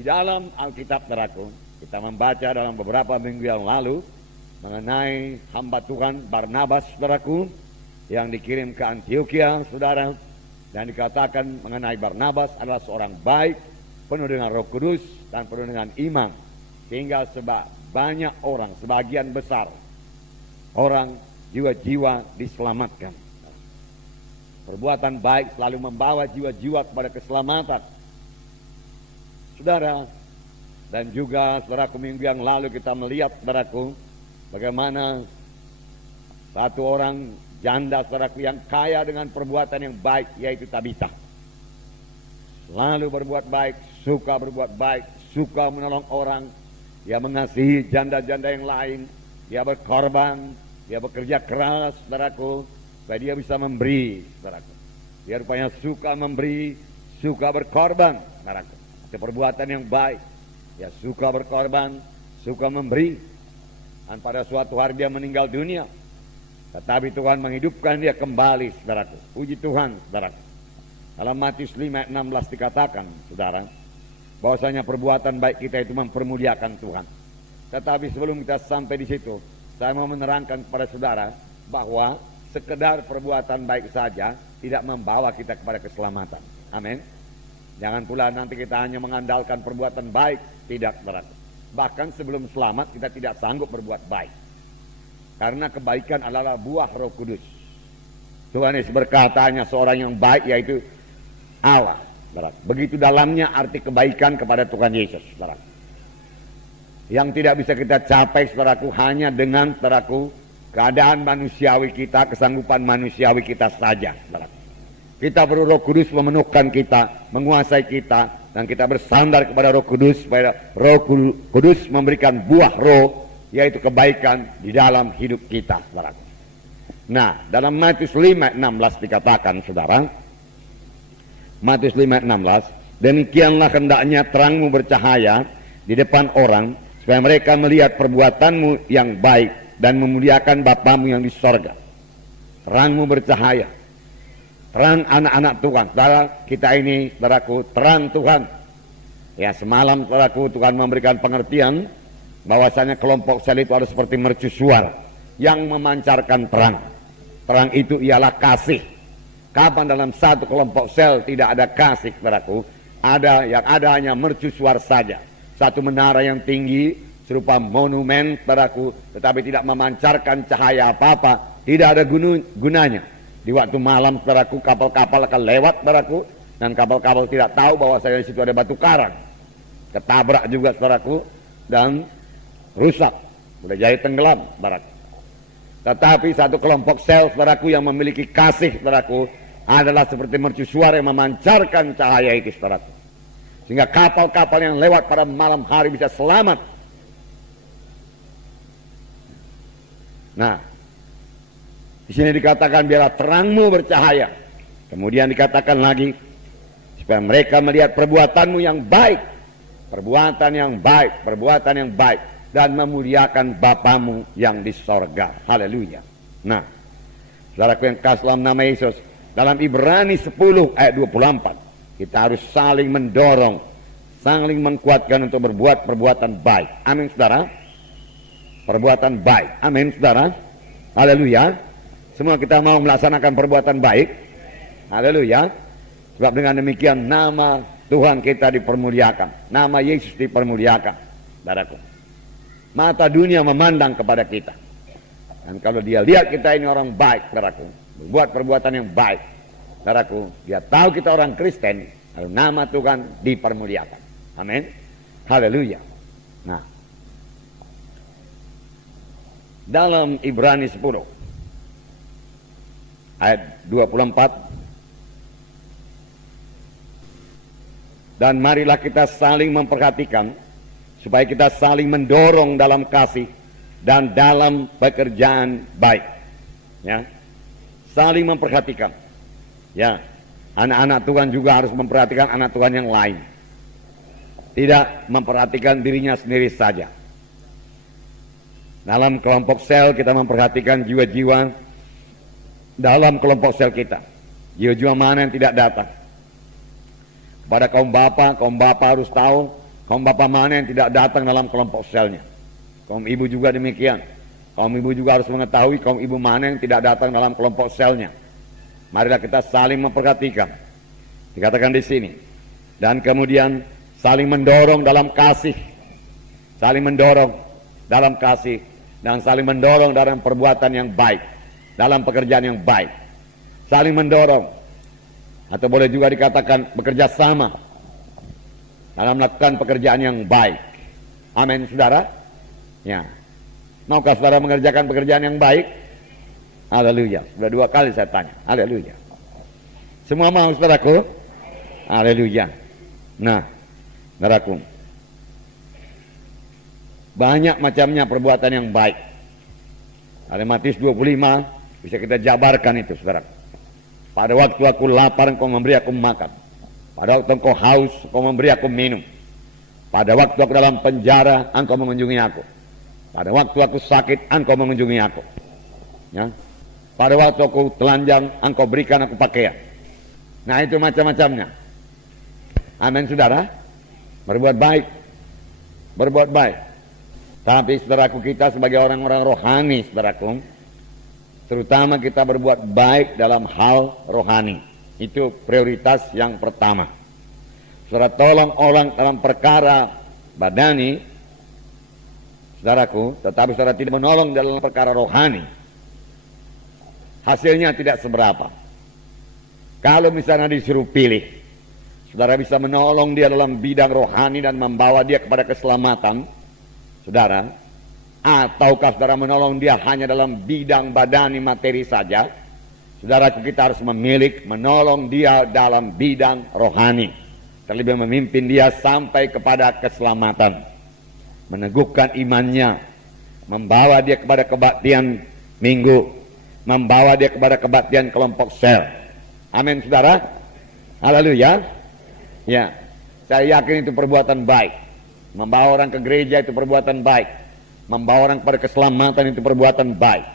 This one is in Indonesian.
Di dalam Alkitab, saudaraku, kita membaca dalam beberapa minggu yang lalu mengenai hamba Tuhan Barnabas, saudaraku, yang dikirim ke Antioquia, saudara, dan dikatakan mengenai Barnabas adalah seorang baik, penuh dengan Roh Kudus dan penuh dengan iman, sehingga banyak orang, sebagian besar orang, jiwa-jiwa diselamatkan. Perbuatan baik selalu membawa jiwa-jiwa kepada keselamatan, saudara. Dan juga, saudaraku, minggu yang lalu kita melihat, saudaraku, bagaimana satu orang janda, saudaraku, yang kaya dengan perbuatan yang baik, yaitu Tabita. Lalu berbuat baik, suka berbuat baik, suka menolong orang. Dia mengasihi janda-janda yang lain. Dia berkorban, dia bekerja keras, saudaraku, supaya dia bisa memberi, saudaraku. Dia rupanya suka memberi, suka berkorban, saudaraku. Itu perbuatan yang baik. Dia suka berkorban, suka memberi. Dan pada suatu hari dia meninggal dunia. Tetapi Tuhan menghidupkan dia kembali, saudaraku. Puji Tuhan, saudaraku. Dalam Matius 5:16 dikatakan, saudara, bahwasanya perbuatan baik kita itu mempermuliakan Tuhan. Tetapi sebelum kita sampai di situ, saya mau menerangkan kepada saudara bahwa sekedar perbuatan baik saja tidak membawa kita kepada keselamatan. Amin. Jangan pula nanti kita hanya mengandalkan perbuatan baik. Tidak, saudara. Bahkan sebelum selamat kita tidak sanggup berbuat baik. Karena kebaikan adalah buah Roh Kudus. Tuhan Yesus berkata hanya seorang yang baik, yaitu Allah. Saudara. Begitu dalamnya arti kebaikan kepada Tuhan Yesus, saudara. Yang tidak bisa kita capai, saudaraku, hanya dengan, saudaraku, keadaan manusiawi kita, kesanggupan manusiawi kita saja, saudaraku. Kita perlu Roh Kudus memenuhkan kita, menguasai kita, dan kita bersandar kepada Roh Kudus supaya Roh Kudus memberikan buah roh, yaitu kebaikan di dalam hidup kita, saudaraku. Nah, dalam Matius 5:16 dikatakan, saudara, Matius 5:16, demikianlah hendaknya terangmu bercahaya di depan orang, supaya mereka melihat perbuatanmu yang baik dan memuliakan Bapamu yang di sorga. Terangmu bercahaya, terang anak-anak Tuhan. Saudara, kita ini, saudaraku, terang Tuhan. Ya, semalam, saudaraku, Tuhan memberikan pengertian bahwasanya kelompok sel itu harus seperti mercusuar yang memancarkan terang. Terang itu ialah kasih. Kapan dalam satu kelompok sel tidak ada kasih, saudaraku? Yang ada hanya mercusuar saja. Satu menara yang tinggi serupa monumen, saudaraku, tetapi tidak memancarkan cahaya apa-apa, tidak ada gunanya. Di waktu malam, saudaraku, kapal-kapal akan lewat, saudaraku, dan kapal-kapal tidak tahu bahwa di situ ada batu karang. Ketabrak juga, saudaraku, dan rusak, sudah jadi tenggelam, saudaraku. Tetapi satu kelompok sel, saudaraku, yang memiliki kasih, saudaraku, adalah seperti mercusuar yang memancarkan cahaya itu, saudaraku. Sehingga kapal-kapal yang lewat pada malam hari bisa selamat. Nah, di sini dikatakan biarlah terangmu bercahaya. Kemudian dikatakan lagi supaya mereka melihat perbuatanmu yang baik, perbuatan yang baik, perbuatan yang baik, dan memuliakan Bapamu yang di sorga. Haleluya. Nah, saudaraku yang kasih dalam nama Yesus, dalam Ibrani 10 ayat 24. Kita harus saling mendorong, saling menguatkan untuk berbuat perbuatan baik. Amin, saudara. Perbuatan baik. Amin, saudara. Haleluya. Semua kita mau melaksanakan perbuatan baik. Haleluya. Sebab dengan demikian nama Tuhan kita dipermuliakan. Nama Yesus dipermuliakan. Saudaraku. Mata dunia memandang kepada kita. Dan kalau dia lihat kita ini orang baik, saudaraku, berbuat perbuatan yang baik, saudaraku, dia tahu kita orang Kristen, lalu nama Tuhan dipermuliakan. Amin. Haleluya. Nah, dalam Ibrani 10 ayat 24, dan marilah kita saling memperhatikan supaya kita saling mendorong dalam kasih dan dalam pekerjaan baik. Ya, saling memperhatikan. Ya, anak-anak Tuhan juga harus memperhatikan anak Tuhan yang lain. Tidak memperhatikan dirinya sendiri saja. Dalam kelompok sel kita memperhatikan jiwa-jiwa dalam kelompok sel kita. Jiwa-jiwa mana yang tidak datang. Pada kaum bapa harus tahu Kaum bapak mana yang tidak datang dalam kelompok selnya? Kaum ibu juga demikian. Kaum ibu juga harus mengetahui kaum ibu mana yang tidak datang dalam kelompok selnya. Marilah kita saling memperhatikan. Dikatakan di sini. Dan kemudian saling mendorong dalam kasih. Saling mendorong dalam kasih. Dan saling mendorong dalam perbuatan yang baik. Dalam pekerjaan yang baik. Saling mendorong. Atau boleh juga dikatakan bekerja sama dalam melakukan pekerjaan yang baik. Amin, saudara. Ya. Maukah saudara mengerjakan pekerjaan yang baik? Haleluya. Sudah 2 kali saya tanya. Haleluya. Semua mau, saudaraku? Haleluya. Nah, saudaraku, banyak macamnya perbuatan yang baik. Dalam Matius 25 bisa kita jabarkan itu, saudara. Pada waktu aku lapar, engkau memberi aku makan. Pada waktu engkau haus, engkau memberi aku minum. Pada waktu aku dalam penjara, engkau mengunjungi aku. Pada waktu aku sakit, engkau mengunjungi aku. Ya. Pada waktu aku telanjang, engkau berikan aku pakaian. Nah, itu macam-macamnya. Amin, saudara. Berbuat baik. Berbuat baik. Tapi saudaraku, kita sebagai orang-orang rohani, saudaraku, terutama kita berbuat baik dalam hal rohani. Itu prioritas yang pertama. Saudara tolong orang dalam perkara badani, saudaraku, tetapi saudara tidak menolong dalam perkara rohani, hasilnya tidak seberapa. Kalau misalnya disuruh pilih, saudara bisa menolong dia dalam bidang rohani dan membawa dia kepada keselamatan, saudara, ataukah saudara menolong dia hanya dalam bidang badani materi saja, saudaraku, kita harus memilih menolong dia dalam bidang rohani, terlebih memimpin dia sampai kepada keselamatan, meneguhkan imannya, membawa dia kepada kebaktian minggu, membawa dia kepada kebaktian kelompok sel. Amin, saudara. Haleluya. Ya, saya yakin itu perbuatan baik. Membawa orang ke gereja itu perbuatan baik. Membawa orang kepada keselamatan itu perbuatan baik.